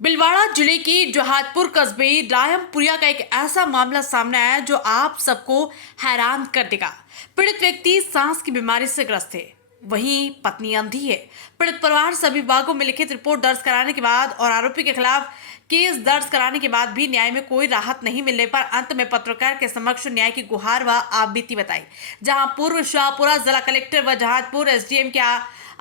भिलवाड़ा जिले की जहादपुर कस्बे रायमपुरिया का एक ऐसा मामला सामने आया है जो आप सबको हैरान कर देगा। पीड़ित व्यक्ति सांस की बीमारी से ग्रस्त है, वहीं पत्नी अंधी है। पीड़ित परिवार सभी विभागों में लिखित रिपोर्ट दर्ज कराने के बाद और आरोपी के खिलाफ केस दर्ज कराने के बाद भी न्याय में कोई राहत नहीं मिलने पर अंत में पत्रकार के समक्ष न्याय की गुहार व आपबीती बताई। जहां पूर्व शाहपुरा जिला कलेक्टर व जहादपुर एसडीएम के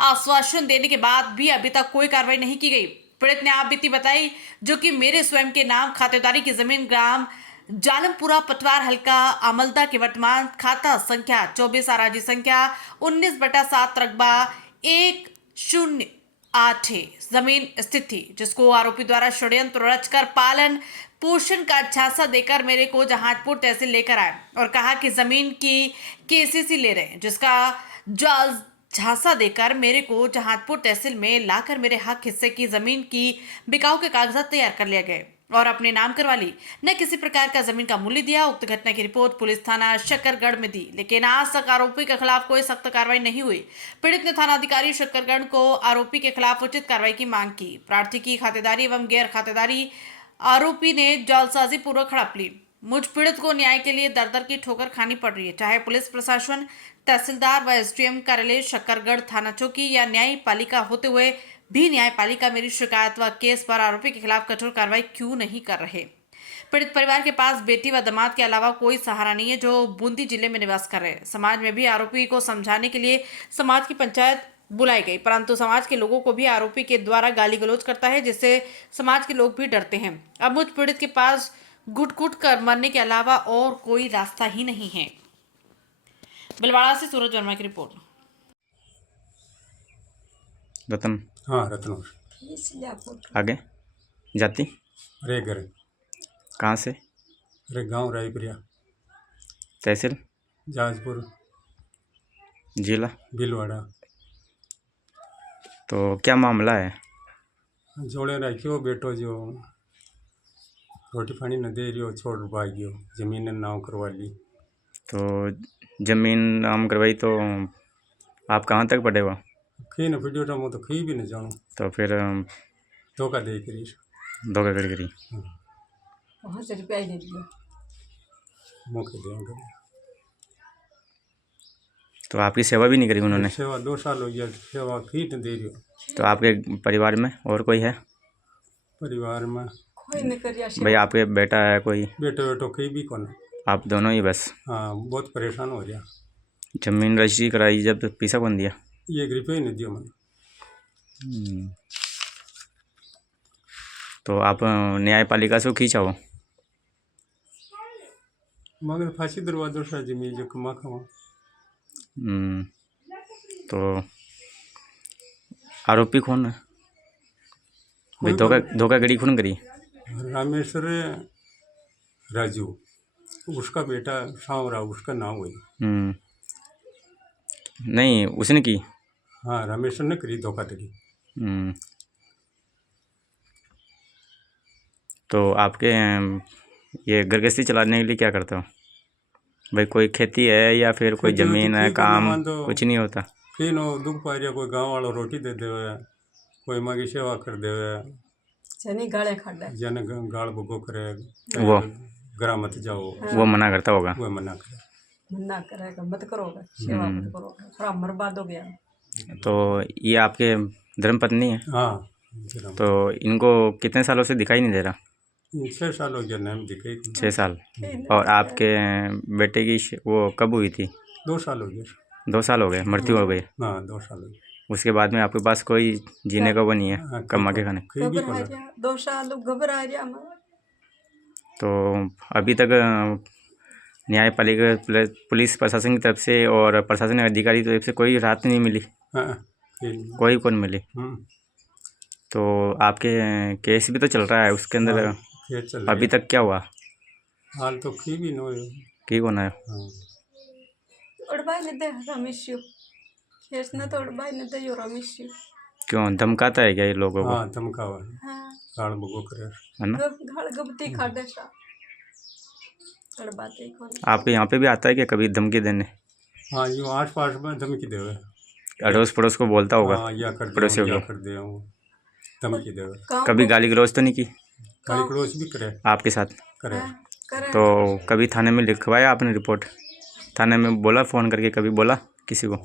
आश्वासन देने के बाद भी अभी तक कोई कार्रवाई नहीं की गई। पीड़ित ने आपबीती बताई, जो कि मेरे स्वयं के नाम खातेदारी की जमीन ग्राम जालमपुरा पटवार हल्का अमलदा के वर्तमान खाता संख्या 24 आराजी संख्या 19/7 रकबा 108 जमीन स्थित थी, जिसको आरोपी द्वारा षड्यंत्र रचकर पालन पोषण का झांसा देकर मेरे को जहाजपुर तहसील लेकर आए और कहा कि जमीन की केसीसी ले रहे हैं, जिसका जाल झांसा देकर मेरे को जहाजपुर तहसील में लाकर मेरे हक हिस्से की जमीन की बिकाऊ के कागजात तैयार कर लिया गए और अपने नाम करवा ली। न किसी प्रकार का जमीन का मूल्य दिया। उक्त घटना की रिपोर्ट पुलिस थाना शकरगढ़ में दी, लेकिन आज तक आरोपी के खिलाफ कोई सख्त कार्रवाई नहीं हुई। पीड़ित ने थाना अधिकारी शकरगढ़ को आरोपी के खिलाफ उचित कार्रवाई की मांग की। प्रार्थी की खातेदारी एवं गैर खातेदारी आरोपी ने जालसाजी पूर्वक हड़प ली। मुझ पीड़ित को न्याय के लिए दर दर की ठोकर खानी पड़ रही है, चाहे पुलिस प्रशासन, तहसीलदार व एसडीएम कार्यालय शकरगढ़ थाना चौकी या न्यायपालिका होते हुए भी न्यायपालिका मेरी शिकायत व केस पर आरोपी के खिलाफ कठोर कार्रवाई क्यों नहीं कर रहे। पीड़ित परिवार के पास बेटी व दामाद के अलावा कोई सहारा नहीं है, जो बूंदी जिले में निवास कर रहे हैं। समाज में भी आरोपी को समझाने के लिए समाज की पंचायत बुलाई गई, परंतु समाज के लोगों को भी आरोपी के द्वारा गाली गलौज करता है, जिससे समाज के लोग भी डरते हैं। अब मुझ पीड़ित के पास घुट घुट कर मरने के अलावा और कोई रास्ता ही नहीं है। भिलवाड़ा से सूरज वर्मा की रिपोर्ट। रतन। हाँ रतन। आगे जाति अरे घर कहाँ से? अरे गांव रायपुरिया, तहसील जहाजपुर, जिला भिलवाड़ा। तो क्या मामला है? जोड़े रखियो बेटो जो रोटी पानी न दे रही हो, छोड़ भाग गयो, जमीन नाम करवा ली। तो जमीन नाम करवाई तो आप कहाँ तक पढ़े हो? खी न वीडियो तो तो खी भी न जानू। तो फिर धोखा दे करी। धोखा करी वहाँ से रुपया ही दे दिया। मौके दे तो आपकी सेवा भी नहीं करी उन्होंने? सेवा 2 साल हो गया, सेवा खी न दे रही हो। तो आपके परिवार में और कोई है? परिवार में कोई नहीं करिया भाई आपके बेटा है कोई? बेटो खी भी कौन। आप दोनों ही बस? हाँ बहुत परेशान हो गया। जमीन रजिस्ट्री कराई जब तो पैसा कौन दिया? 1 रुपया ही नहीं दिया मैंने। तो आप न्यायपालिका से खींचा हो? मगर फांसी दरवाजा सा जमीन जो कमा खावा। तो आरोपी कौन है भाई? धोखाधड़ी कौन करी? रामेश्वर राजू, उसका बेटा सांवरा, उसका नाम हुई। नहीं उसने की? हाँ रामेश्वर ने करी धोखाधड़ी। तो आपके ये घर गृहस्थी चलाने के लिए क्या करते हो भाई? कोई खेती है या फिर कोई जमीन है, काम कुछ नहीं होता? फिर नो दुख पा रहा, कोई गांव वाला रोटी दे देवे, कोई मांगी सेवा कर देवे, जनी गाले खड़ा जन गाल भुगो करे, वो ग्रां मत जाओ। वो मना करता होगा? वो मना करे, मना करेगा, मत करोगे सेवा मत करोगे, थोड़ा बर्बाद हो गया। तो ये आपके धर्मपत्नी है? हाँ। तो इनको कितने सालों से दिखाई नहीं दे रहा? 6 साल हो गया, नाम दिखे। 6 साल। और आपके बेटे की वो कब हुई थी? 2 साल हो गया। 2 साल हो गए, मृत्यु हो गई? हाँ 2 साल हो गए। उसके बाद में आपके पास कोई जीने का वो नहीं है, कमा के खाने? 2 साल घबरा रहा मैं। तो अभी तक न्यायपालिका पुलिस प्रशासन की तरफ से और प्रशासनिक अधिकारी की तरफ से कोई राहत नहीं मिली? कोई कौन मिली? तो आपके केस भी तो चल रहा है, उसके अंदर अभी तक क्या हुआ? हाल तो की भी नो की कौन है? उड़बाई ने दे रमेश केस न तो उड़बाई ने दे रमेश। क्यों धमकाता है क्या ये लोगों को? हाँ धमकावा है। हाँ गाल भुगो करे है ना? गाल गबती खाड़े सा उड़बाते कौन। आपके यहाँ पे भी आता है क्या कभी धमकी देने? हाँ यो आस पास में धमकी देवे, अड़ोस पड़ोस को बोलता होगा? हाँ या कर दे, पड़ोसियों या को? कर दे। धमकी दे गाँव कभी को- गाली गलौज तो नहीं की गाली गलौज भी करे आपके साथ? करे हाँ, करे। तो कभी थाने में लिखवाया आपने रिपोर्ट? थाने में बोला फ़ोन करके, कभी बोला किसी को?